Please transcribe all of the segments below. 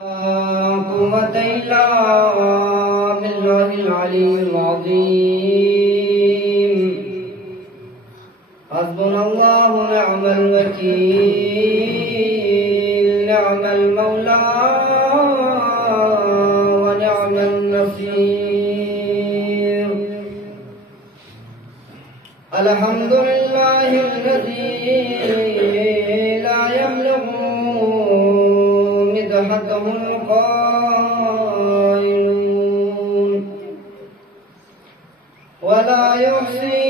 قوة إلا بالله العلي العظيم. حسبنا الله نعم الوكيل، نعم المولى ونعم النصير. الحمد لله الذي لا يبلغ مدحته القائلون ولا يحصي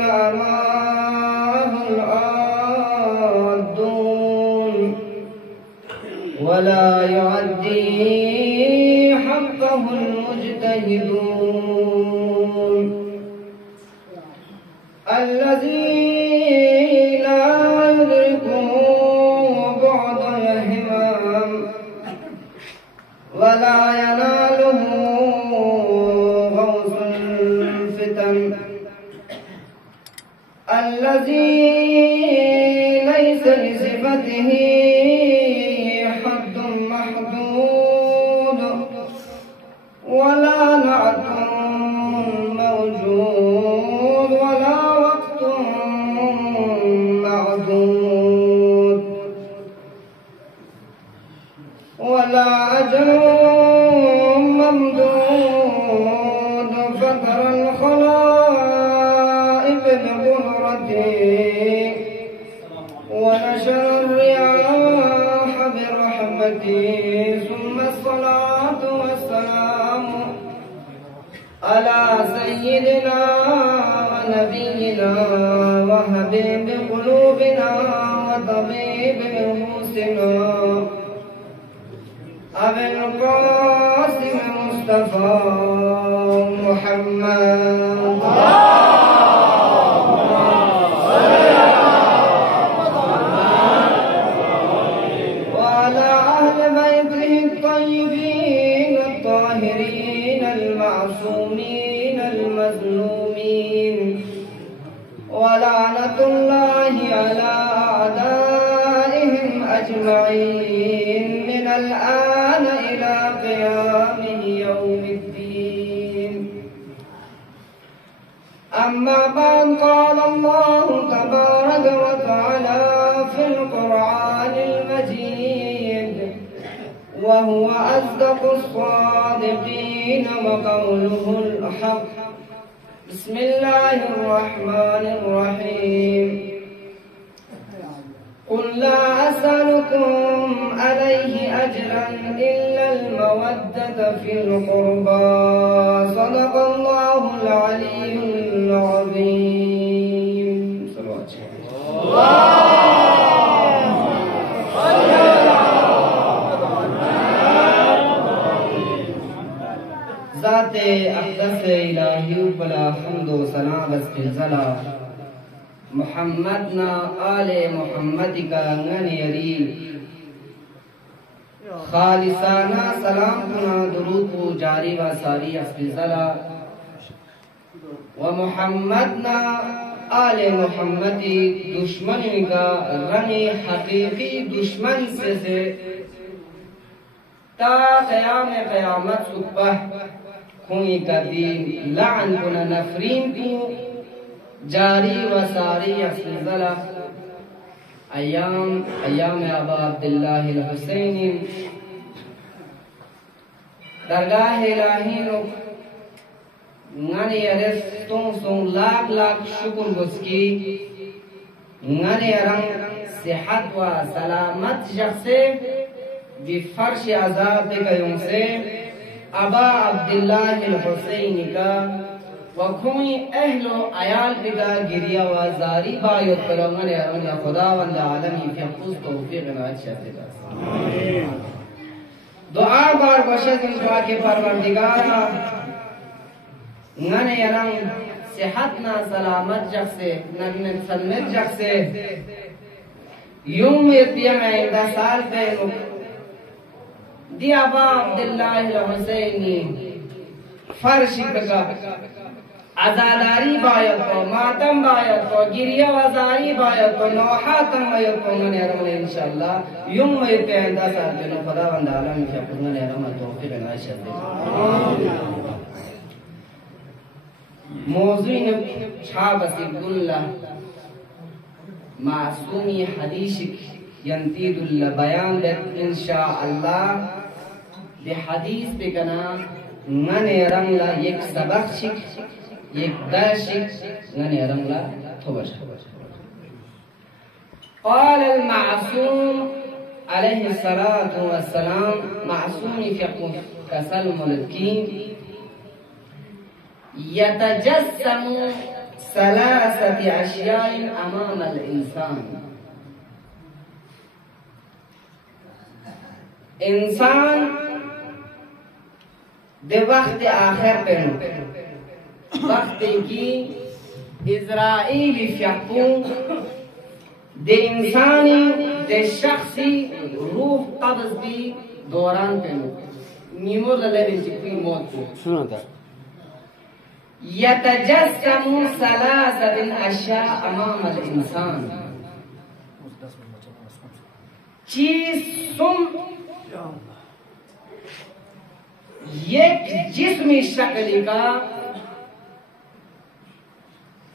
نعماه العادون ولا يعدي حقه المجتهدون. الذي لا يدركه بعد الهمام ولا يناله غوث الفتن. الذي ليس لصفته حد محدود ولا نعت موجود ولا وقت معدود ولا أجل ممدود. فتر الخلائق بقدرته ونشر الرياح برحمته. ثم الصلاة والسلام على سيدنا ونبينا وحبيب قلوبنا وطبيب نفوسنا أبي القاسم مصطفى محمد وعلى أهل بيته الطيبين الطاهرين المعصومين المظلومين. ولعنة الله على أعدائهم أجمعين من الآن إلى قيام يوم الدين. أما بعد، قال الله تبارك وتعالى في القرآن المجيد وهو أصدق الصادقين وقوله الحق. بسم الله الرحمن الرحيم. قل لا أسألكم عليه أجرا إلا المودة في القربى. صدق الله العلي العظيم. ذات اقدس الہی بلا حمد و ثنا بسلسلہ محمد نا آل محمد کا غنیری خالصانہ سلام کنا درود و جاری و ساری اسلسلہ و محمد نا آل محمدی دشمن کا غنی حقیقی دشمن سے تا قیام قیامت صبح خوئی کا دین لعن کنا نفرین کو جاری و ساری اسلسلہ ایام ابا عبداللہ الحسینی درگاہ الہی نو ngani ares song lakh syukur guski ngani arang sehat wa salamat jakhse di farsh azab gayum se aba abdullah al-husaini ka wa khoi ahlo ayal biga giriya wa zari ba yutkalongani arang ya khudawand alami fi khus tawfiq wa shafika. Amin. Dua bar bashad dua ke parwardigara ngane yarang sehatna salamat jakse nagnet salmet jakse yum yetiya mein 10 saal pe diya ba Abdullah al-Husaini farshi ka azadari bayato, matam bayato, giriya wazari bayato, nohatam bayato ngane aram inshallah. Yung mayte anda saathe no pada bandalam kya ngane aram tawfiq na shadde. Mawzuin Shabas Abdullah Masumi Hadishik Yantidul Bayan that inshallah the hadith begana ngane rangla yek sabak shik yek darshik ngane rangla thobar. قال المعصوم عليه الصلاة والسلام معصوم في كسل ملكين يتجسم ثلاثة أشياء أمام الإنسان. इंसान दे वक्त आखिर पे वक्त की इज़राइली फ़ियाक़ू दे इंसानी दे शख्सी रूह कब्ज़ भी दौरान पे नीमो ललेरी चिपी मौत को सुना था यतजस्समु सलासतिन अश्या अमाम अल-इंसान चीज़ सुम एक जिस्मी शक्ल का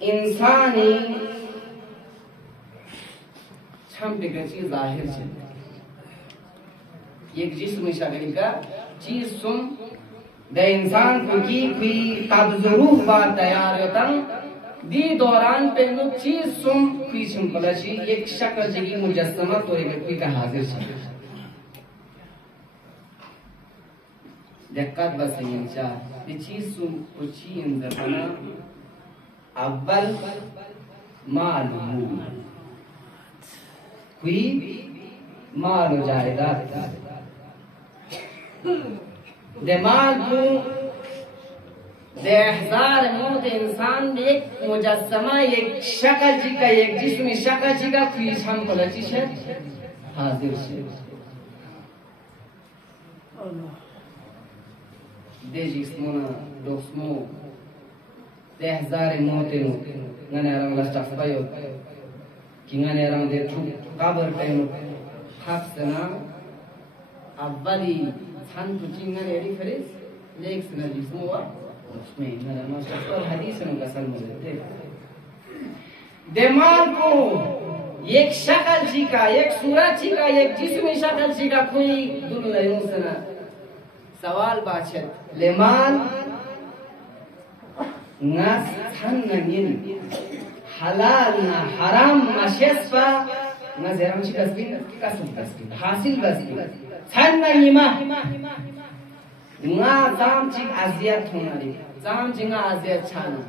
इंसानी छम्पे का चीज जाहिर है एक जिस्मी शक्ल का चीज सुम द इंसान को की कोई तब्ज़रूह बात तैयार होता दी दौरान पे नो चीज सुम कोई सिंपल एक शक्ल जगी मुजस्समा तो एक कोई का हाजिर है دقت بسیار ये चीज सुन कुची इंदबना अव्वल मालूम कोई माल जायदाद दे माल को दे हजार मौत इंसान एक मुजस्समा एक शक्ल जी का एक जिस्म शक्ल जी का कोई हम पलची है हाजिर है de jismona dosmo de hazare motenu ngane arang la stafayo kingane arang de tu kabar tayo khafsana avvali than tu kingane eri feres leksna jismo wa usme ngane ma stafar hadith nu kasal mujhe दिमाग को एक शक्ल जी का एक सूरत जी का एक जिस्म शक्ल जी का कोई दुनिया सना सवाल बाचत लेमान नास थन्नगिन हलाल ना हराम मशस्फा नजरम शिकस्बिन कसम कसबिन हासिल कसबिन थन्नगिमा ना जाम चिक अजियत होनारी जाम चिंगा अजियत छाना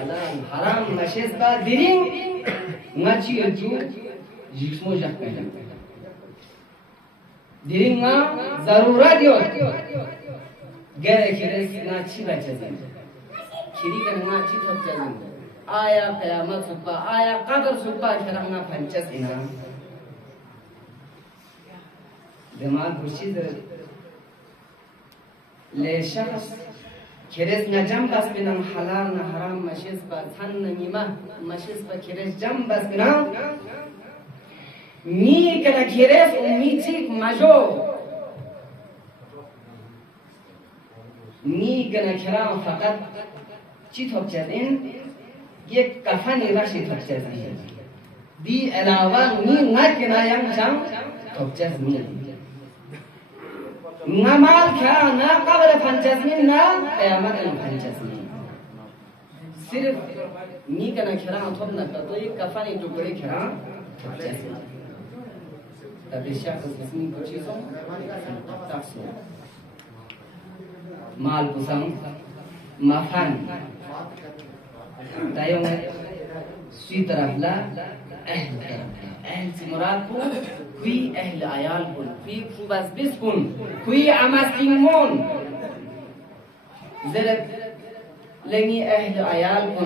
हलाल हराम मशस्फा दिरिंग ngachi ju jismo jakpe diringa zarurat yo gere kires ngachi bachazan kiri kan ngachi thotjazan aya qiyamat subba aya qadar subba sharanga panchas ina दिमाग खुशी ले शख्स kires na jambas binang halal na haram mashis ba than na nima mashis ba kires jambas binang mi kana kires umiti majo mi kana kiram faqat chi thopchadin ye kafani rashi thopchadin di alawa mi ngakina yang jam thopchadin नमाल क्या ना कब्र पंचस्मिन ना क़यामत न पंचस्मिन सिर्फ नी कना खरा थोप ना तो ये कफनी टुकड़े खरा तभी शख्स इसमें कुछ चीजों तफसील माल कुसम मफान तायों सी तरफ ला अहल से मुराद को कोई अहल आयाल को कोई बस बिस को कोई अमस्तिमोन ज़रत लेंगी अहल आयाल को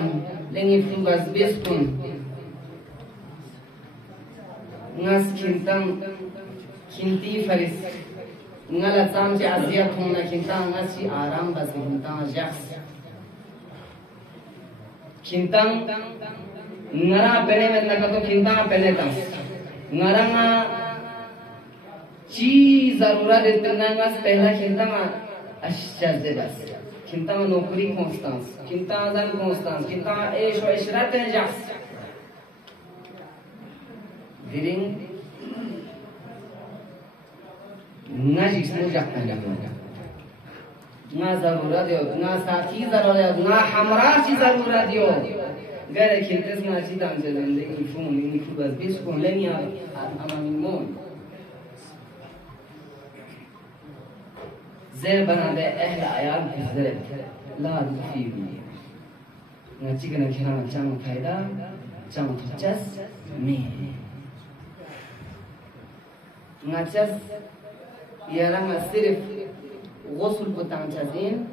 लेंगी बस बिस को नस खिंतम खिंती फरिस नला ताम से अज़ियत होना खिंता नसी आराम बस खिंता जख्स Kintang ngara pene में नका तो kintang pene तंग ngara nga चीज जरूरत इतना nga पहला kintang अश्चर्य बस kintang नौकरी constance kintang zan constance kintang ऐश व इशरत जस दिरिंग ना जिसमें जाता है ना जरूरत है ना साथी जरूरत ना हमरा की जरूरत है गैर खिलते से ना चीज़ आंचे ज़िंदगी फ़ोन इन्हीं खुद बीस फ़ोन लेनी आ अमामी मोन ज़ेर बना दे अहल आयाम की ज़ेर ला दुफ़ीबी ना चिकन खिलाना चाम फायदा चाम तुझस में ना चस यारंग सिर्फ गुस्ल पुतांग चज़ीन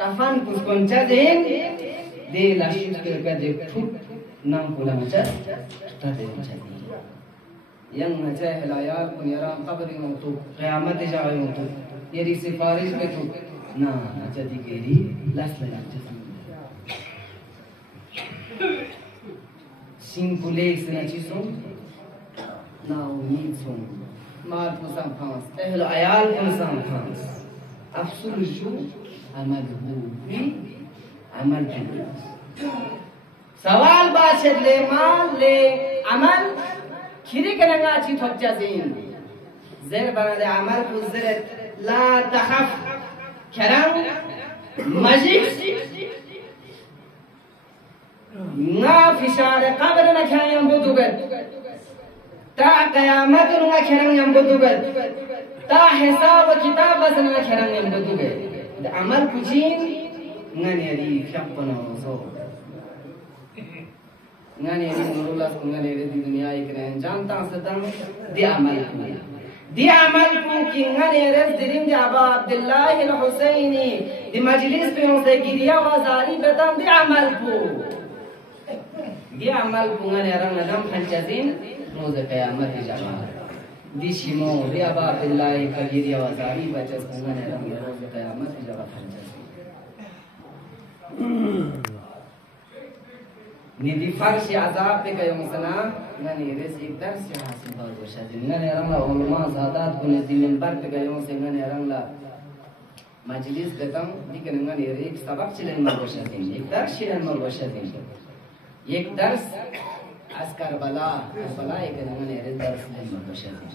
कफ़न कुछ चज़ीन दे लाशिश के कदे फुट नाम पुलांग चज़ तदे चज़ीन यंग नचे हलायाल कुनियाराम कब्री में तो क़यामत जाए में तो येरी सिफारिश में तो ना नचती केरी लस लगा चज़ीन सिंपुले से नचीसों ना उम्मीद सों मार पुसां फांस अहल आयाल पुसां फांस अफसुल शू अमल भी अमल भी सवाल बाशद ले माल ले अमल खिरी करेंगा अच्छी थोड़ा ज़ीन ज़ेर बना दे अमल कुज़रत ला तख़फ करम मजिक ना फिशार कब्र न खायं बुदुगत ता क़यामत न खायं बुदुगत ता हिसाब किताब बसन न खायं बुदुगत द अमल कुचीन ngani ari fiaqna so ngani ari nurulas ngani ari di dunia ikren janta sedang di amal ku ki ngani ari dirim di Aba Abdullah al-Husaini di majlis pe unse giriya wazari betam di amal ku ngani arang adam khanchazin roz qiyamah jama di shimo di Aba Abdullah ka giriya wazari bachas ngani arang roz qiyamah jama khanchazin निधि फर्श आज़ाब पे कयो मसला ननी race एक दर्स से हासिल हो जोशा दिन नने रंगला उलमा ज़ादात को नज़ी मिंबर पे कयो से नने रंगला मजलिस बेतम दिकन नने एक सबक चिलन मरोशा दिन एक दर्स चिलन मरोशा दिन एक दर्स आज करबला एक नने रेस दर्स चिलन मरोशा दिन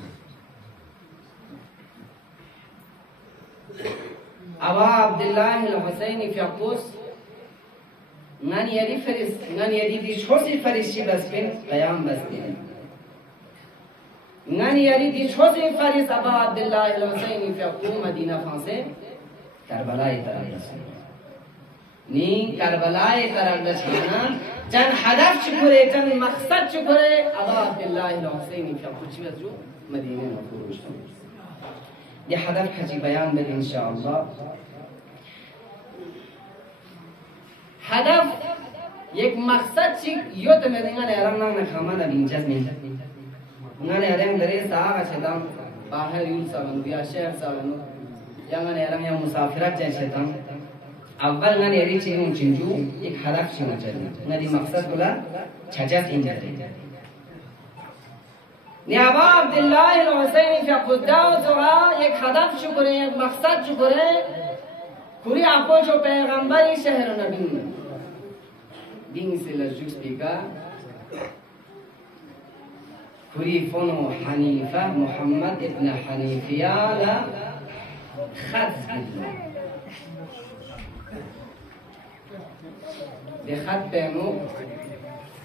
अबा Abdullah al-Husaini fi Qus ngani yadi faris ngani yadi di छोसी फरिश्ती बस पे क़याम बस पे ngani yadi di छोसी फरिश्त अबा Abdullah al-Husaini fi Qus Medina फांसे करबलाई तरफ बस नी करबलाई तरफ बसना जन हदफ चुकुरे जन मकसद चुकुरे अबा अब्दुल्लाह al-Husaini fi Qus जो मदीने में फुरूश ये हदफ हजी बयान में इंशाअल्लाह हदफ एक मकसद चिक यो तो मेरे इंगाने रंग ना खामा ना बिंचस में इंगाने रंग दरे साग अच्छेताम बाहर यूल सावन बिया शहर सावन इंगाने रंग या मुसाफिरत जैसेताम अव्वल इंगाने यरी चीज़ों चिंजू एक हदफ चिंगा चाहिए इंगाने मकसद बोला छजस इंजरे नियाबा अब्दुल्लाह al-Husaini fi खुदाओ जोआ एक हदफ चुकरे एक मकसद चुकरे कुरी आपो जो पैगंबरी शहर नबी दिन से लजुस पिका कुरी फोनो हनीफा मुहम्मद इब्न हनीफिया ला खत बेखत पैमो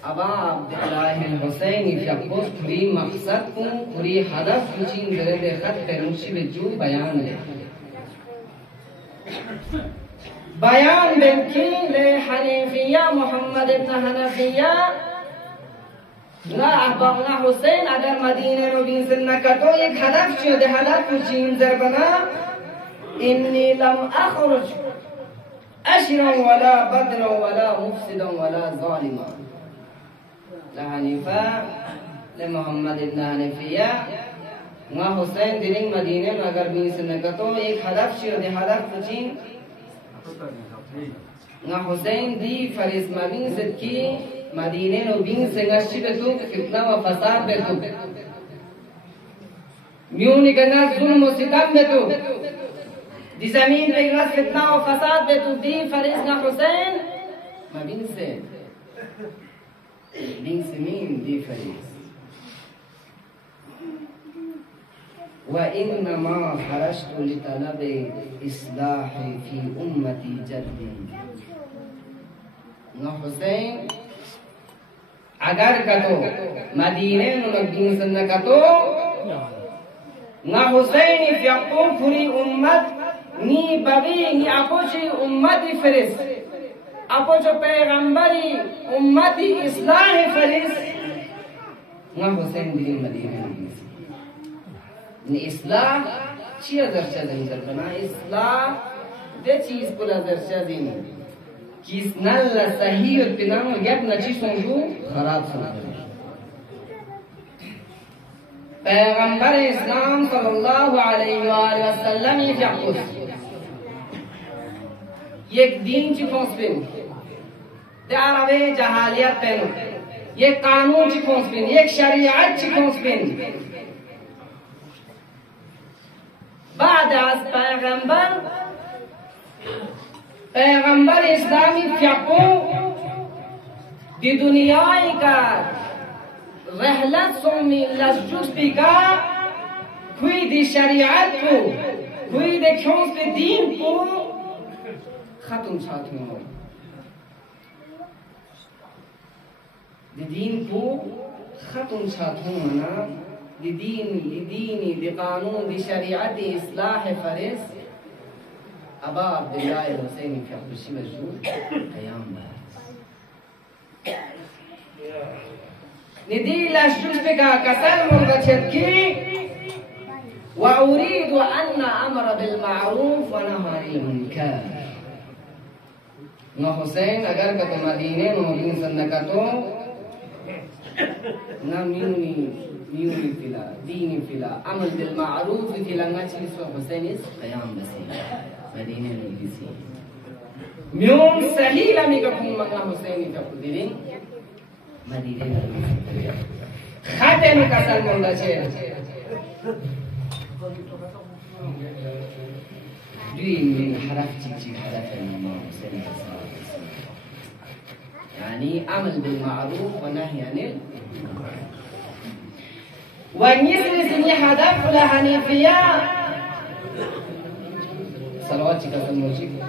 अबा अब्दुल्लाह al-Husaini fi Qus कुरी मकसद को कुरी हदफ कुचिन दरे बेखत पैमोशी बेजू बयान ले बयान बेंकी ले हनीफिया मुहम्मद इब्न हनीफिया ना अबा हुसैन अगर मदीने रो बीन से न कतो एक हदफ जो दे हदफ कुचिन दर बना इन्नी लम अखरुज अशरा वला बदरा वला मुफसिदा वला ज़ालिमा ला हनीफा ले मुहम्मद इब्न हनीफिया ना हुसैन दिनिंग मदीने में अगर बीन से न कतो एक हदफ जो दे हदफ कुचिन nga Hussein di fariz mabin zed ki Madine no bin se ngashi betu fitna wa fasad betu miuni gana zulm wa sitam betu di zamin pe gana fitna wa fasad betu di fariz nga Hussein mabin se bin min di fariz وإنما خرجت لطلب إصلاح في أمتي جدي ना हुसैन अगर कतो मदीने no नबीन सन कतो ना Hussain यaqum furi ummat ni babi ni apochi ummati firis apocho पैगंबरी ummati islah firis ना हुसैन din मदीने ni islah chia darcha din bana islah de चीज को darcha din किस नल सही और पिनानो गैप नची सोंजू खराब समझो पैगंबर इस्लाम सल्लल्लाहु अलैहि वसल्लम ये जाकुस ये दीन ची खोस्पिन ते आरवे जहालियत पेनो ये कानून ची खोस्पिन ये शरीयत ची खोस्पिन बाद आज पैगंबर इस्लामी फ्याको दी दुनियाई का रहलत सोमी लज्जुस पिका कोई दी शरीयत को कोई दे खोस के दीन को खत्म साथियों हो दी दीन को खत्म साथियों ना दी दीनी दी कानून दी शरीयत इस्लाह फरिस अबा अब्दुल्लाह हुसैन की खुशी मजूद कयाम निदी लशुज का कसर मुगछत की व उरीद अन अमर बिल मारूफ व नही अनिल मुनकर न हुसैन अगर कत मदीने नो दिन सन्नकतो ना मियूनी फिला दीनी फिला अमल बिल मारूफ फिला ngachis हुसैन इस कयाम बसी मदीने में किसी म्यून सही लमी का फूल मंगला हुसैनी का पुदिरिन मदीने में खाते में कसर मुल्ला छे दुइन من حرف تيجي حرف الإمام حسين يعني أمل بالمعروف ونهي عن المنكر ونسل سني هدف لحنيفية صلوات كذا الموجود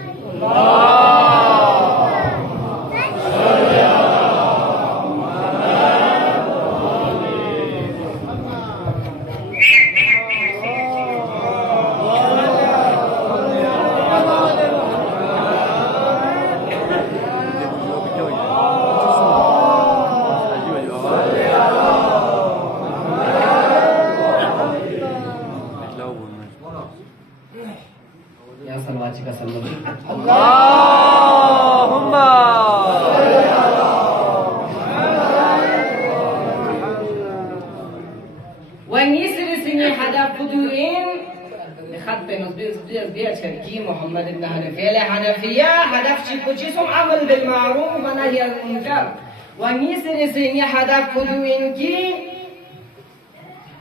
محمد بن حنفية حنفية هدف شيء عمل بالمعروف ونهي عن المنكر ونيسر سيني هدف فدوينكي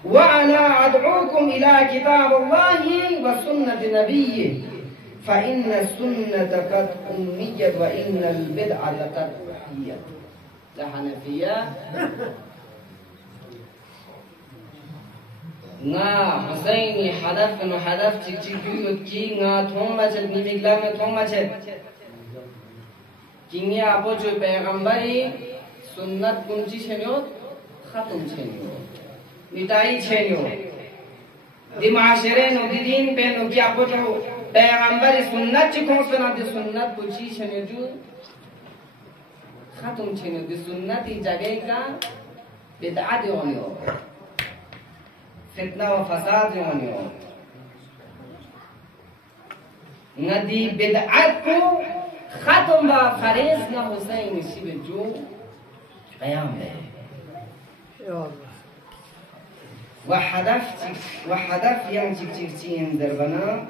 وأنا أدعوكم إلى كتاب الله وسنة نبيه فإن السنة قد أميت وإن البدعة قد أحيت لحنفية nga Husaini hadaf no hadaf chikchikuyut ki nga thongma chet ni bigla me thongma chet kingi apo jo paygambari sunnat kunchi chenyo khatum chenyo nitai chenyo di maashere no di din pe no ki apo jo paygambari sunnat chikon sona di sunnat kunchi chenyo ju khatum chenyo di sunnati jageh ka bid'at honyo فتنة وفساد يونيو ندي بدعتكو ختم با phrase نا حسين chip جو قيام به وحدف يعني تكتيرتين دربنا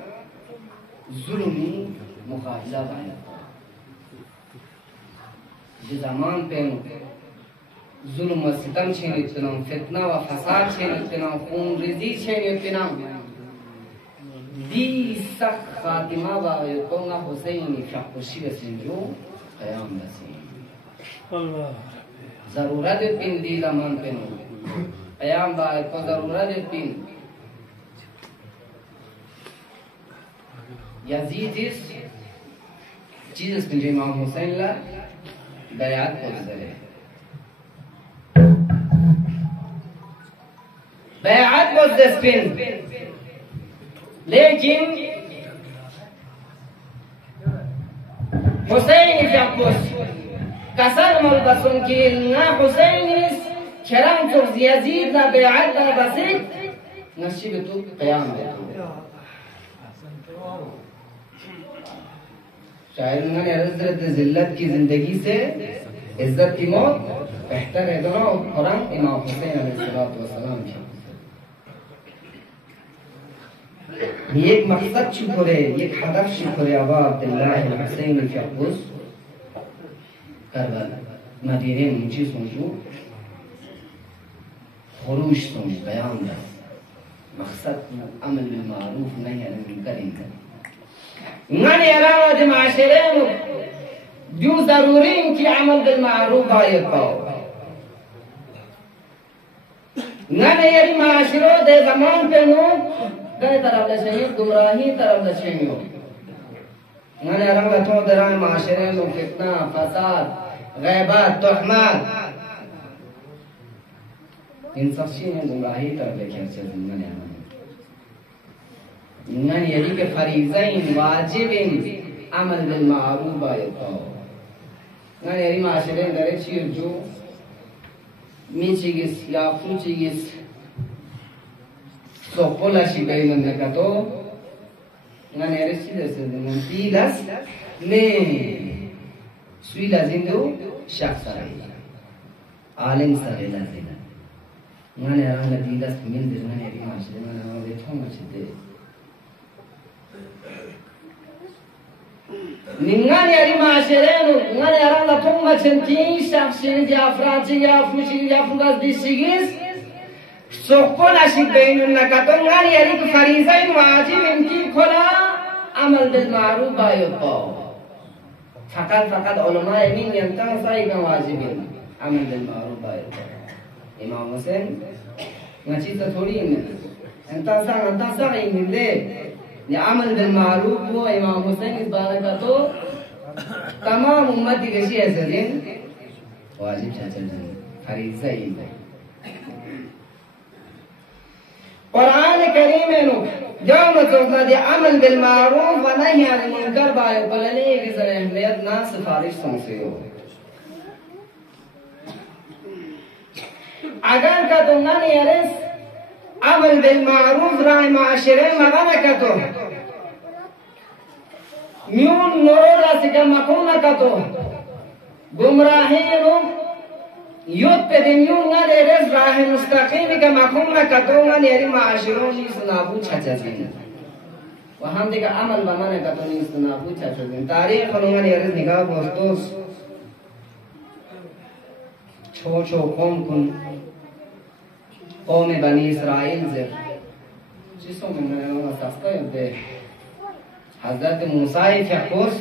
ظلمي مخالفة بعيد जो ज़मान पे जुल्म व सितम छेन इतना, फितना व फसाद छेन इतना, खून रिजी छेन इतना, दी सख्त खातिमा बावे कोंगा हुसैन फ़ख़ुशी वसिंजो क़याम बसी ज़रूरत पिन दी ज़मान पे नो क़याम बावे को ज़रूरत पिन यज़ीद इस चीज़ पिन इमाम हुसैन ला बयात पोज़ले बयात पोज़ पिन लेकिन हुसैन फ़ख़ुश कसर मुल्बसुन की ना हुसैन इस चरण तो यज़ीद ना बयात ना बसित नशीब तो क़याम है शायद उन्होंने हज़रत ज़िल्लत की ज़िंदगी से इज़्ज़त की मौत बेहतर है दोनों कुरान इमाम हुसैन अलैहिस्सलाम की एक मकसद शुक्र है एक हदफ शुक्र है अबा अब्दुल्लाह हुसैन फ़ख़ुश करबला मदीने मुझे सोचो खुरूज सोच क़याम बस मकसद अमल बिल मारूफ नहीं अनिल मुनकर ngani arawa de maasherenu ju zarurin ki amal bil ma'ruf ayat pao ngani yari maashiro de zaman pe no gay taraf la chahiye gumrahi taraf la chahiye ngani arawa to de ran maasherenu fitna fasad ghaibat tuhmat in सब चीजें गुमराही तरफ लेके चलते हैं none यदि के फरीज़ाइन वाजिबिन अमल बिल मारूफ आयतो none यदि माशरे दरे चीर जो मीचिगिस या फुचिगिस सोपोला शिकाई नन कतो नन यदि चीर से नन तीलस ने स्वीला जिंदो शख्स रही आलिम सरेला जिंदा नन यरांग तीलस मिल दे नन यदि माशरे नन आवे थोड़ा चिते Ningan yari maasherenu, ningan yaran la tunga centi, şahsini ya Fransi ya Fushi ya Fugas disigis, sokola şibbeynun nakato, ningan yari ki farizayn wajib inki kola amal bil ma'ruf bayuko. Fakat ulama emin yantang sahiga wajibin amal bil ma'ruf bayuko. Imam Hussein ngaji to thodi in, yantang sa in le. अमल बिल मारूफ वो इमाम हुसैन इस बात का तो तमाम उम्मत की कैसी है दिन वाजिब चल फरीज़ा ही है कुरान करीम में नो जो मतलब ये अमल बिल मारूफ व नही अनिल मुनकर बाय बोलने की जरा अहमियत ना सिफारिश से हो अगर का तो ना नहीं अरेस अमल बिल मारूफ राय माशरे मगना का तो म्यून नोरा सिका मकुना का तो गुमराही नो युद्ध पे दिन्यून ना दे रस राह मुस्तकीम का मकुना का तो ना नेरी माशरों नी सुनाबू छाचा सीन वहाँ देखा अमल बमाने का तो नी सुनाबू छाचा सीन तारीख खलूंगा नेरी निकाह बोस्तोस छो कौन कुन कौम बनी इसराइल से जिसों में मैंने सस्ता है हज़रत मूसा फ़ख़ुश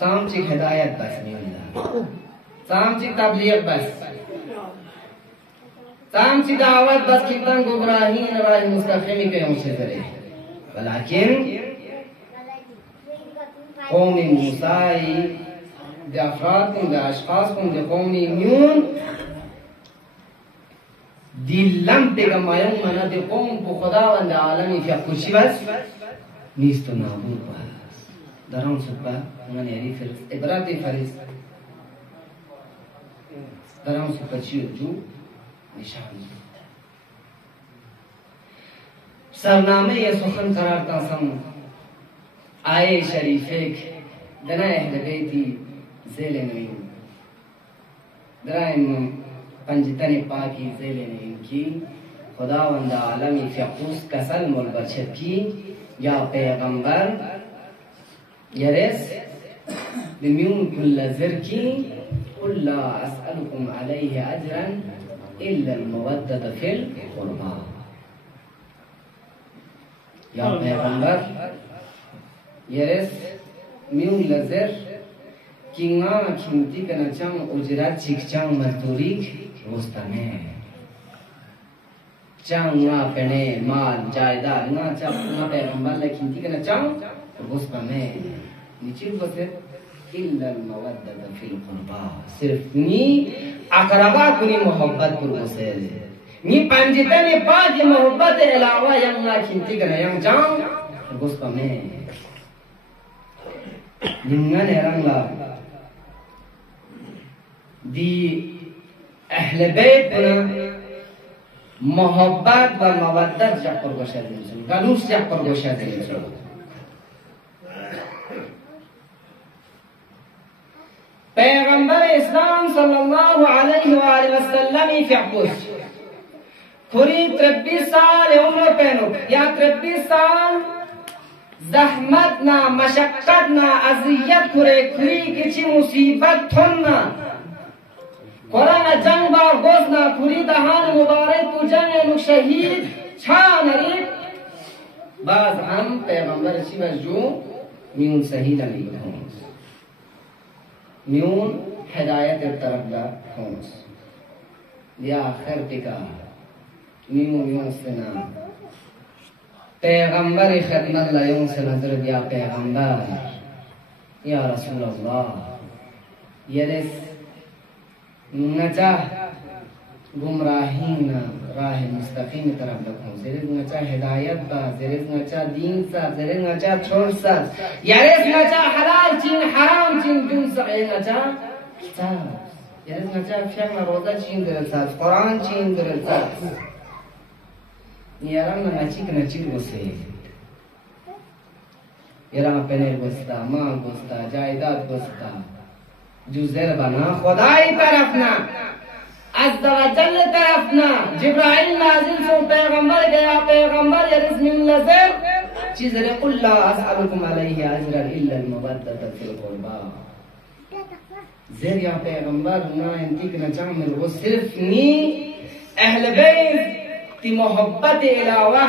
सामची हिदायत बस नहीं मिला सामची तबलीग बस सामची दावत बस कितना गुमराही नवाज मुस्तक़ीम के उनसे करे वलाकिन कौम मूसा द अफराद द अशख़ास द कौम न्यून दिलम तेगा मायम मना दे कौम को खुदावंद आलमी फ़ख़ुशी बस नीस्तो नाबूद बास दराम सुबह उन्होंने यही फिर इबराती फरिस दराम सुबह चियो जो निशान सरनामे ये सुखन करार तासम आए शरीफेक दना अहल बैती ज़ेले नहीं दराइन पंजतने पाकी ज़ेले नहीं की खुदावंद आलमी फ़ख़ुश कसल मुल्बशर की या पैगंबर यरेस دمیون کل زرکی قل لا اسألكم علیه اجرا الا المودة فی القربا. یا پیغمبر یرس میون لزر کینگا کینتی کنچان اجرت چیکچان مزدوریک رستمه چانگا پنے مال جائیداد نا چاپنا پیغمبر لکینتی کنچان رستمه نیچی بسر الا المودة فی القربا، صرف نی اقربا کنی محبت پر بسر نی پنجتنی پاکی محبت علاوہ ینگا کینتی کنچان جان رستمه نمنا نیرنگا دی اہل بیت محبت و مودت جا پر گوشہ دیلشن گلوش جا پر گوشہ دیلشن. پیغمبر اسلام صلی اللہ علیہ وآلہ وسلم فعبوس کھری 23 سال عمر پینک یا 23 سال زحمت نا مشقت نا اذیت کرے کھری کچی مصیبت تھن نا قرآن جنگ با گوز نا کھری دہان مبارک کو جنگ نو شہید چھا نریب بعض ہم پیغمبر چی وجو میون صحیح نبی ہونس میون ہدایت طرف دا ہونس یا آخر پکا میون سنا پیغمبر خدمت لیون سے نظر دیا پیغمبر یا رسول اللہ یرس نچا گمراہین راہ مستقیم طرف رکھوں زرز نچا ہدایت با زرز نچا دین سا زرز نچا چھوڑ سا یرس نچا حلال چین حرام چین جن سا نچا کتاب یرس نچا فیق روزہ چین درسات قرآن چین درسات یارم نچیک نچیک گسے یارم پنیر گستا ماں گستا جائیداد گستا جو زر بنا خدای طرفنا عز و جل طرفنا جبرائیل نازل سو پیغمبر گیا پیغمبر یرس من لزر چیز رے قل لا اسألكم علیہ اجرا الا المودة فی القربا زر یا پیغمبر نا انتیک نچام میرے وہ صرف نی اہل بیت تی محبت علاوہ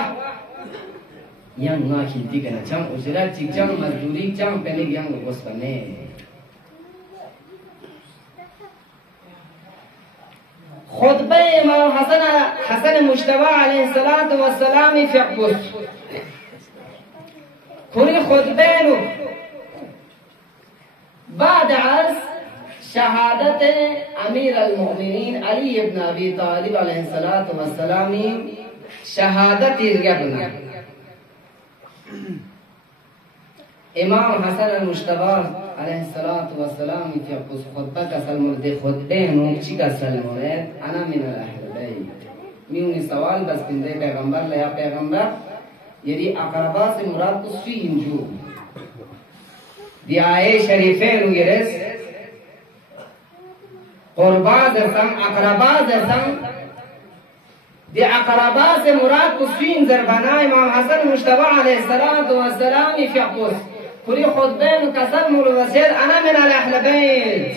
ینگ نا کھلتی کنا چم اجرت چک چم مزدوری چم پہلے ینگ گوس بنے خطبہ امام حسن مجتبی علیہ السلام فی عبوس کھری خطبینو بعد عرض شہادت امیر المؤمنین علی ابن ابی طالب علیہ السلام شہادت ارگبنا امام حسن المجتبی علیہ السلام کی خطبہ کا سلم دے خطبے نوچی کا سلم ہے انا من الاہل بیت میونی سوال بس پندے پیغمبر لیا پیغمبر یعنی اقربا سے مراد کسی انجو دی آئے شریفین یرس قربا زرسن اقربا زرسن دی اقربا سے مراد کسوین زربنا امام حسن مجتبی علیہ السلام فی عبوس کلی خطبین کسر ملوسیر انا من الاہل بیت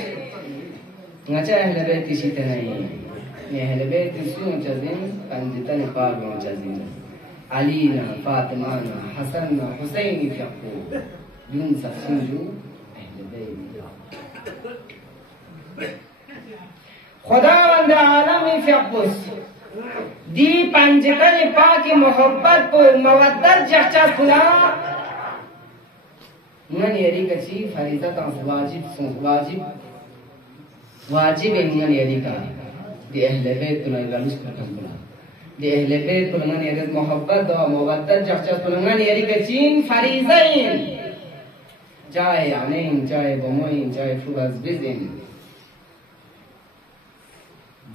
نچا اہل بیت کشیت نہیں اہل بیت سیون چزین پنجتن پاگون چزین علینا فاطمانا حسننا حسینی فی عبوس دون سخصین جو اہل بیت خداوند عالمی فی عبوس دی پنجتن پاکی محبت کو مودت جہچا کھلا من یری کچی فریضت واجب من یری کا دی اہل بیت کنا گلوس کرکم کلا دی اہل بیت کنا من یری محبت و مودت جہچا کھلا من یری کچی فریضین چاہے آنین چاہے بموین چاہے فوز بزین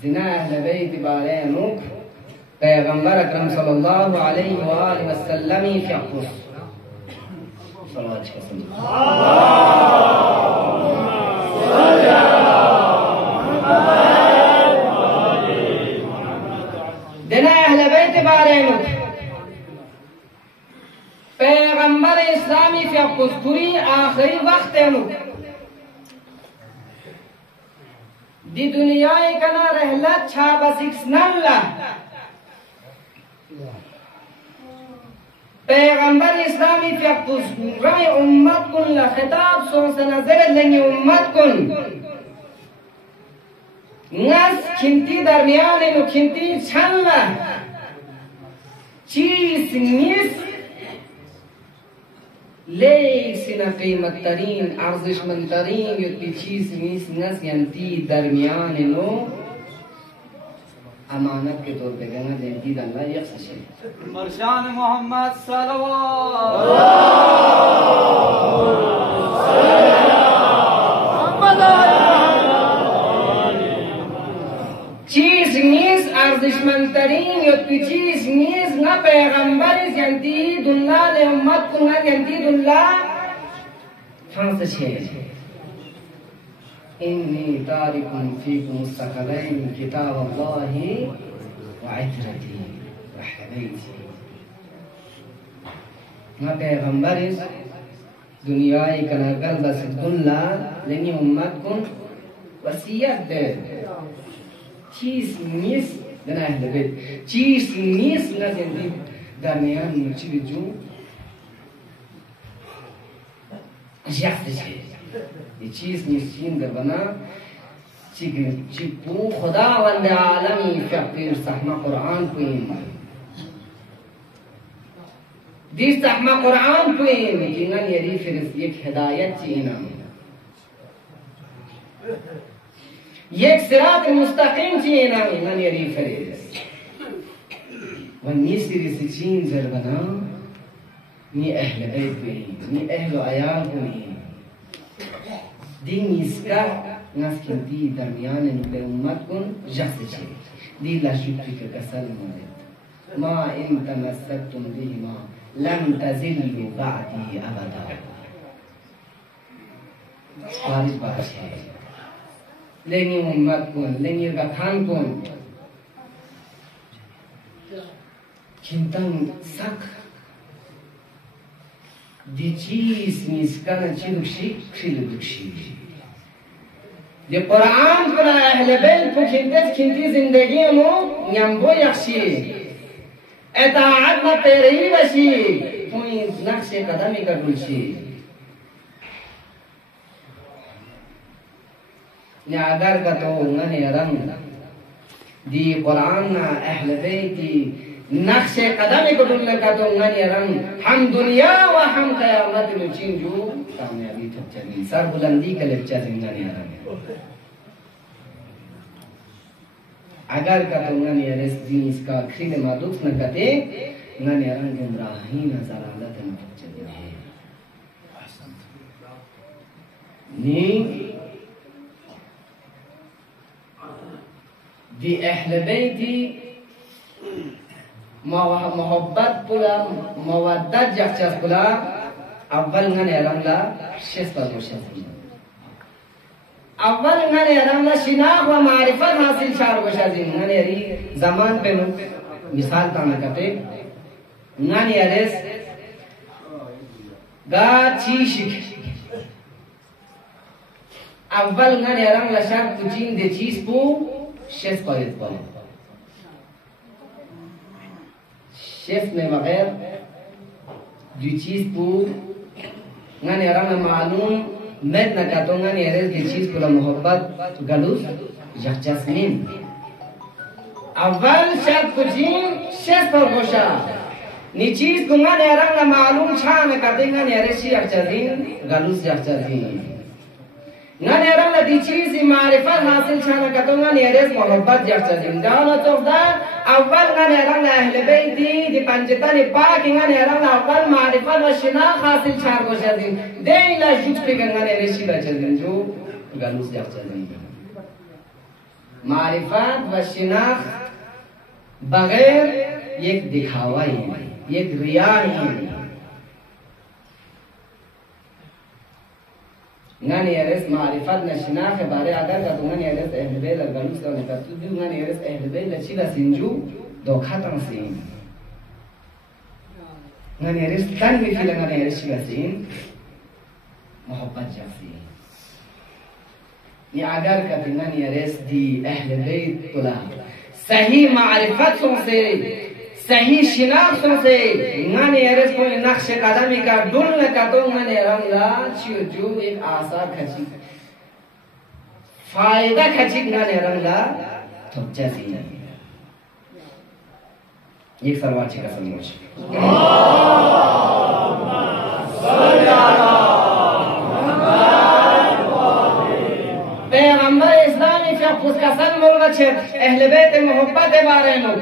زنا اہل بیت بارے نوک پیغمبر اکرم صلی اللہ علیہ وآلہ وسلم فی عبوس صلوات قسم زنا اہل بیت بارے نوک پیغمبر اسلامی فی عبوس پوری آخری وقت نوک di dunyai kana rehlat chabasik snalla पैगंबर इस्लामी फियाकुस राय उम्मत कुन ला खिताब सोन से नजर लेंगे उम्मत कुन नस खिंती दरमियान नो खिंती छल्ला चीज निस ले सिना कीमत तरीन अर्जिशमंद तरीन युक्ति चीज निस नस यंती दरमियान नो अमानत के तौर पे कहना जयंती अल्लाह यक्ष है मरशान मोहम्मद चीज नीस अर्जिशमंद तरीन युक्ति चीज नीस ना पैगंबर जयंती दुल्ला ने उम्मत को ना जयंती दुल्ला फांस छे إني تارك فيكم الثقلين كتاب الله وعترتي وأهل بيتي ما पैगंबर दुनियाई कलाकल बस दुल्ला लेनी उम्मत को वसीयत दे चीज नीस दना अहल बैत चीज नीस ना जंदी दरमियान मुझे जो जाते हैं ये चीज निश्चिंत बना चिपू खुदा वंदे आलमी फकीर सहमा कुरान पुइन दिस सहमा कुरान पुइन किंगन यरी फिर एक हिदायत चीना एक सिरात मुस्तकीम चीना किंगन यरी फिर वन्नी सिरी से चीन जर बना नी अहल बैत पुइन नी अहल आयाल पुइन दिन इसका नस्किंती दरमियान निकले उम्मत कुन जस्से दी ला शुक्र के कसल मारे मा इन तमस्सकतुम बिहिमा लम तजिल्लु बादी अबदा वारिस बात है लेनी उम्मत कुन लेनी गखान कुन चिंतन सक दी चीज निस्कन चिलुक्षी खिलुक्षी ये कुरान पुरा अहले बैत को खिंती जिंदगी मो यंबो यक्षी एताअत न तेरी वशी कोई नक्शे कदमी का गुलशी ने अगर का तो उन्हें रंग दी कुरान ना अहले बैत नक्शे कदमी को ढूंढने का तो उन्हें रंग हम दुनिया व हम क़यामत में चिंजू कामयाबी तक चली सर बुलंदी के लेक्चर जिंदगी रंग अगर का तो उन्हें रेस दिन इसका खरीद मादुक न करते उन्हें रंग गुमराही न ज़लालत न तक चली है नी दी अहल बैती मोहब्बत पुला मवद्दत जख्चस पुला अव्वल ngane रंगला शेष पर मुशेष अव्वल ngane रंगला शिनाख व मारिफत हासिल चार मुशेष ngane री जमान पे मिसाल ताना करते ngane रेस गा चीशिक अव्वल ngane रंगला शर्त तुझीन दे चीज पू शेष पर शेफ में बगैर जो चीज को ngane rana मालूम med na katonga ni eres की चीज को मोहब्बत गलूस जस्मीन अव्वल शर्त कुजीन शेफ पर गोशा ni चीज को ngane rana मालूम छान कदेंगा ni eres शी अक्षरीन गलूस जस्मीन ngane rana दी चीज मारिफत हासिल छान कदोंगा ni eres मोहब्बत जस्मीन जानो तो अव्वल ngane rana अहले बैत दी पंजतनी पाक ngane rana अव्वल मारिफत व शिनाख हासिल चार गोशा दिन देला जुट पे ngane रेशी बचन जो गलूस जस्मीन मारिफत व शिनाख बगैर एक दिखावा ही एक रिया ही ngane eres मारिफत न शिनाख बारे अगर का ngane eres अहले बैत गलूस का का तू ngane eres अहले बैत लचीला सिंजू धोखा तंसीन ngane eres tan में फिर ngane eres शिवा सिन मोहब्बत जासी ये अगर कतिंगन यरेस दी अहले बैत कुला सही मारिफतों से सही शिनाख्तों से ngane यरेस को नक्श कदमी का डुल का तो ngane रंगा चुजू एक आशा खची फायदा खची ngane रंगा तो जैसी नहीं एक सर्वाची का समझ पैगंबर इस्लामी से उसका सन मुल्क अहले बैत मोहब्बत के बारे में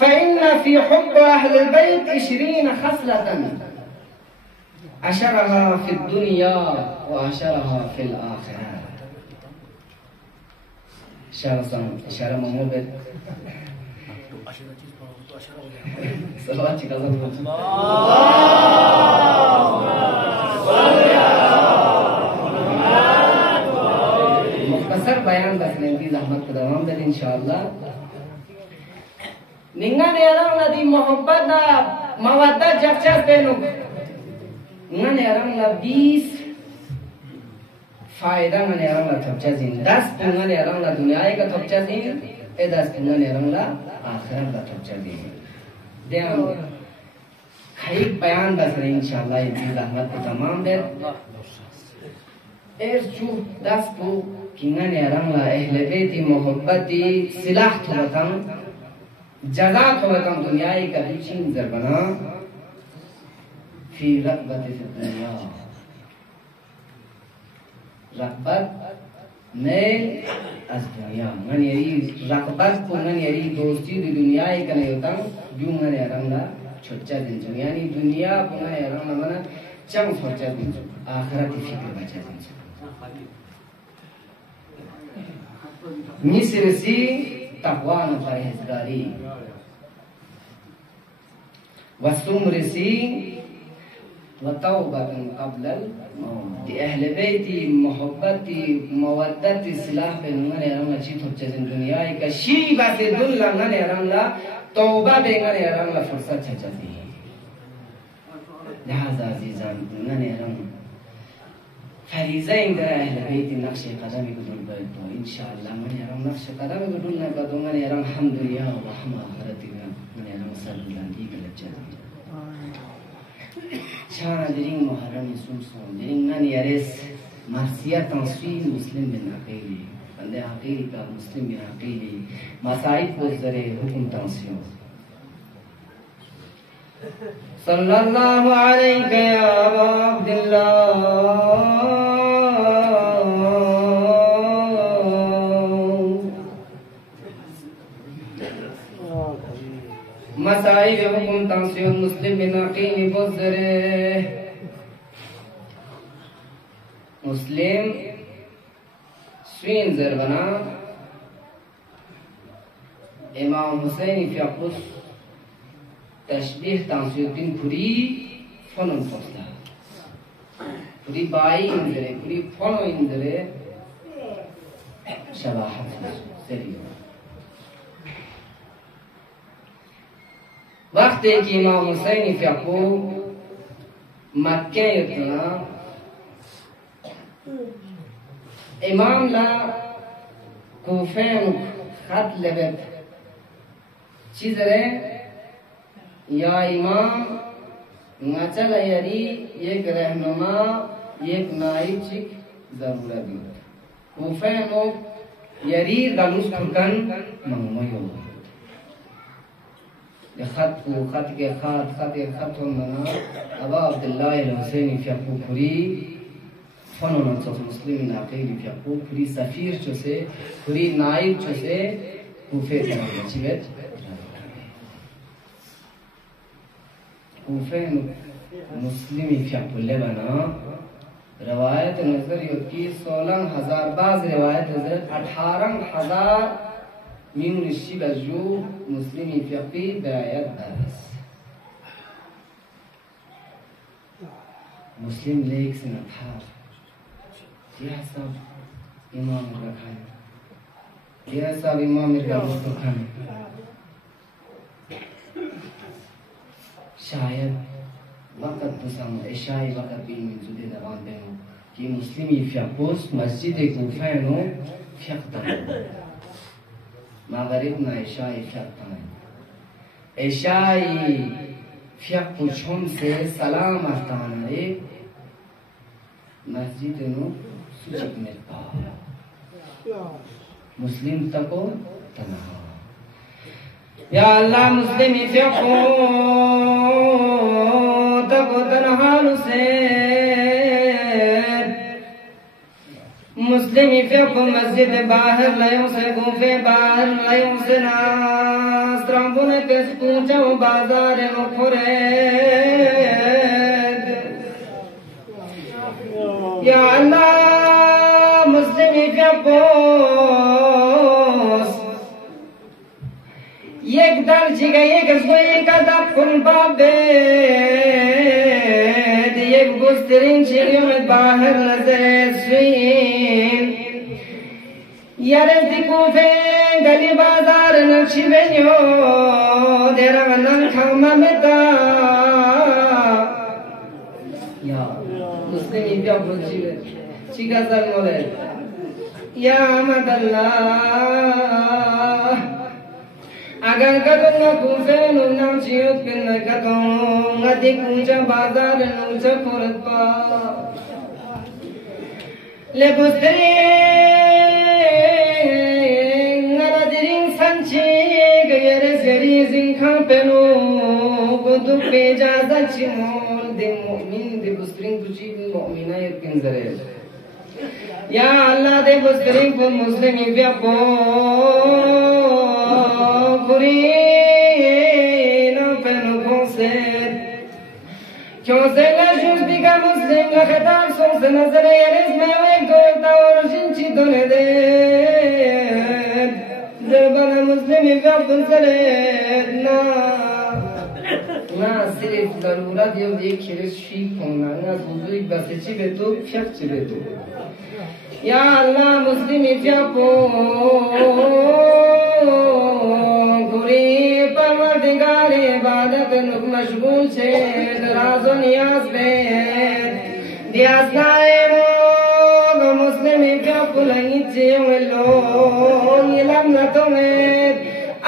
فإن في حب أهل البيت 20 خصلة أشرها في الدنيا وأشرها في الآخرة. إشارة مموبت صلوات كذا مختصر بيان بس نبي زحمت كدام ده إن شاء الله. Ningan orang la di mohabbat da mawaddat jakchas benu ningan orang la 20 फायदा ngane orang la thapchazin 10 ngane orang la dunia ka thapchazin 10 ngane orang la akhirat la thapchazin dean khai bayan das re inshallah in rahmat ko tamam de chu 10 ko ngane orang la ahle baiti mohabbati silah thubatan जज़ा थोड़ा दुनिया का दूसरी ज़रबना फी रग़बत फ़ी दुनिया रग़बत में अज़ दुनिया मन यही रग़बत को मन यही दोस्ती दी दुनिया का नहीं होता जो मन यारंगा छोटा दिन जो यानी दुनिया पुना यारंगा मना चम छोटा दिन जो आखिरत की फिक्र बचा दिन जो मिस्र सी तक़वा न परहेज़गारी वसुमरसी वतौबतन क़ब्ल मौत अहले बैती मोहब्बती मवद्दती सिलाह पे नंगने रंगला चीतो चेजन दुनिया का शी बासे दुल्ला नंगने रंगला तौबा बे नंगने रंगला फुर्सत चचती लिहाजा अज़ीज़ान नंगने रंग फरीज़ा इंदर अहले बैती नक्श कदमी को दुल बैठ तो इंशाअल्लाह नंगने रंग नक्श कदमी को दुल न का तो नंगने रंग हम्दुलिल्लाह व हम आखिरत में नंगने रंग सल्लल्लाहु अलैहि वसल्लम Chana diring muharram sumsum diring ngani yares marsiya tanswir muslim bin aqili bande aqili ka muslim bin aqili masaib ko zare hukum tanswir sallallahu alayka ya abdullah मसाइब हुकुम तंसीर मुस्लिम बिन अकील बुज़रे मुस्लिम स्वीन ज़रबना इमाम हुसैन फ़िक़ुस तशबीह तंसीर बिन पुरी फ़नन फ़स्ला पुरी बाई इंजरे पुरी फ़नो इंजरे शबाहत सरियो वक्त एक इमाम हुसैन फ़िक़ु मक्के इतना इमाम ला कूफेन खत लेबत चीज़ रे या इमाम नचल यारी एक रहनुमा एक नाइब चिक ज़रूरत है कूफेन यारी दालुस फुकन मंगमयो खत के खत होना अबा अब्दुल्लाह हुसैन फ़िक़ु पुरी फनोन तो मुस्लिम नाक़ीली फ़िक़ु पुरी सफ़ीर जो से पुरी नाइब जो से कूफे तरह चिबेत कूफे मुस्लिम फ़िक़ु लेबना रवायत नजर योगी 16,000 बाज़ रवायत नजर 18,000 من الشبجو مسلم فقي بايات بارس مسلم ليك سنة حار يحسب إمام الركان يحسب إمام الركان شاید وقت بسام عشاء وقت بين من زود دوان بينو कि मुस्लिम यफियापोस मस्जिद कूफानो फियक्तान मगरिब ना इशा फियक्तान इशा फियक्पुछुम से सलाम अफ्तान है मस्जिद नो सुचिक मिलता मुस्लिम तको तनहा या अल्लाह मुस्लिम यफियापो तको तनहा से मुस्लिम फिर मस्जिद बाहर लायों से गुफे बाहर लायों से नास्त्रांबुन के पूछो बाजार मुखरे या अल्लाह मुस्लिम फिर पोस एक दर चिगा एक सोई का दफन बाबे एक गुस्तरीन चिड़ियों में बाहर नजर सुईन यारे दिकूफे गली बाजार नक्शी बेनियो देरा नन खामा मेता या मुस्लिम इंडिया बोलची चिका सर मोले या मदल्ला अगर करूँगा कूफे नुना चियोत किन्ना करूँगा दिखूँगा बाजार नुचा खुरपा ले बुस्तरी नरा दिरिंग संची गयर सरी जिंखा पेनो कुतु पेजा सच्ची मोल दे मोमिन दे बुस्तरी कुची मोमिना यकीन जरे या अल्लाह दे बुस्तरी को मुस्लिम व्यापो क्यों से लशुस दिखा मुस्लिम का खिताब सुन से नजर यारिस में एक गोता और जिंची दोने दे जरबना मुस्लिम व्यापन सरे ना सिर्फ जरूरत यो एक खिरस शीख होना ना सुजुई बस चिबे तो फिर चिबे तो या अल्लाह मुस्लिम व्यापो परवरदिगार इबादत नुक मशगूल छे दराज़ो नियाज़ में दियासनाए लोग मुस्लिम क्या पुलंगी चेंगे लोग इलाम न तुम्हें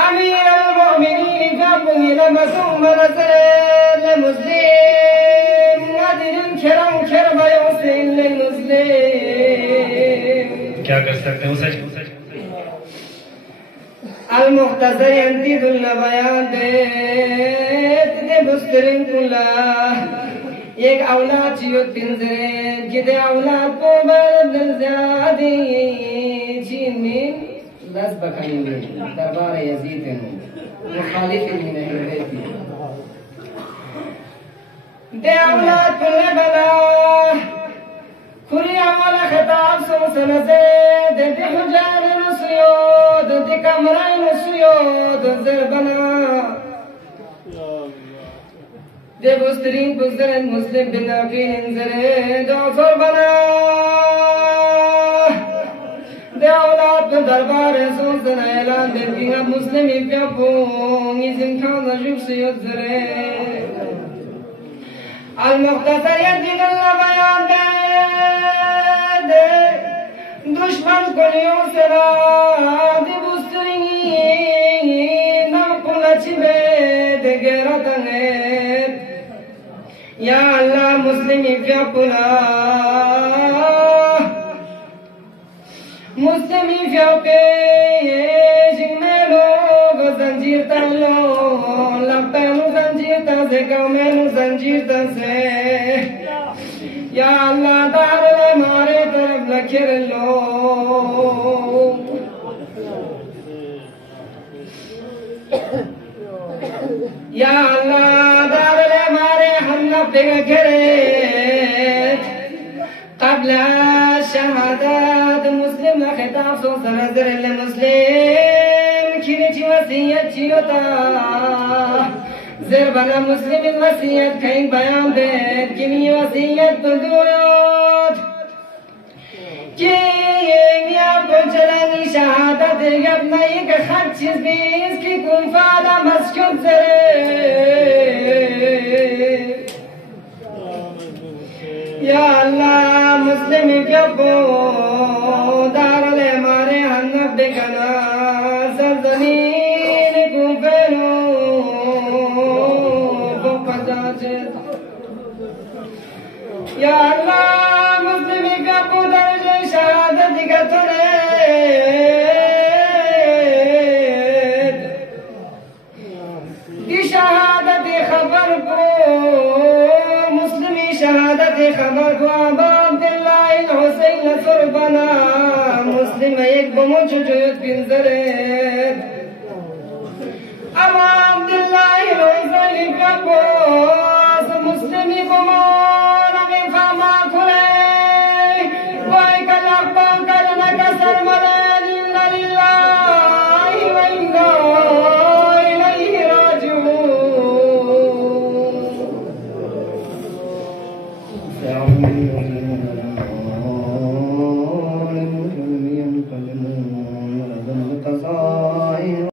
अमीर अल-मोमिनीन क्या पुंगिला मसूम बरसे मुस्लिम नादिरन खिरम खिर भयो से ले मुस्लिम क्या कर सकते हो सच المختصر ينتظر البيان दे बुस्तरिन कुला एक औलाद जियोत पिंजरे जिदे औलाद को बदल ज़्यादी चीन में लस बखानी में दरबार यजीद है मुखालिफ में नहीं रहती दे औलाद कुले बना खुली अवल खिताब सुन सनसे दे हुजान नस्लियोद दे कमराइन नस्लियोद ज़रबना दे बुस्तरीन बुज़रन मुस्लिम बिन अकीन ज़रे जाफ़र बना दे औलाद पे दरबार सुन सन ऐलान दे कि मुस्लिम क्या पोंगी जिनका नजुब सियद ज़रे al-mukhtasar yadil बयान दे दुश्मन कोलियों से रात बुस्तरी ना कुलच बेद गेरतने या अल्लाह मुस्लिम क्या पुला मुस्लिम क्या पे जिनमें लोग जंजीर तलो लगता है जंजीर तसे कौमें जंजीर तसे या अल्लाह दार हमारे तरफ लखिर लो या अल्लाह दार हमारे हम पे घरे قبل शहादत मुस्लिम ना खिताब सो सनजर ले मुस्लिम किनी वसीयत चियोता ज़रबना मुस्लिम वसीयत कहीं बयान दे किनी वसीयत दुनियात कि ये आपको चलानी शहादत अपना एक खत चीज़ भी इसकी कुंफाला मस्कुत से या अल्लाह مسلم كفو دار الإمارة هنف بكنا سرزمين كوفينو فوق جاجد يا الله مسلم كفو درجة شهادتك تريد دي شهادة خبر کو مسلمي شهادة خبر کو أبا عبد الله الحسين صربنا مسلم يكبر موجود بن زرد أما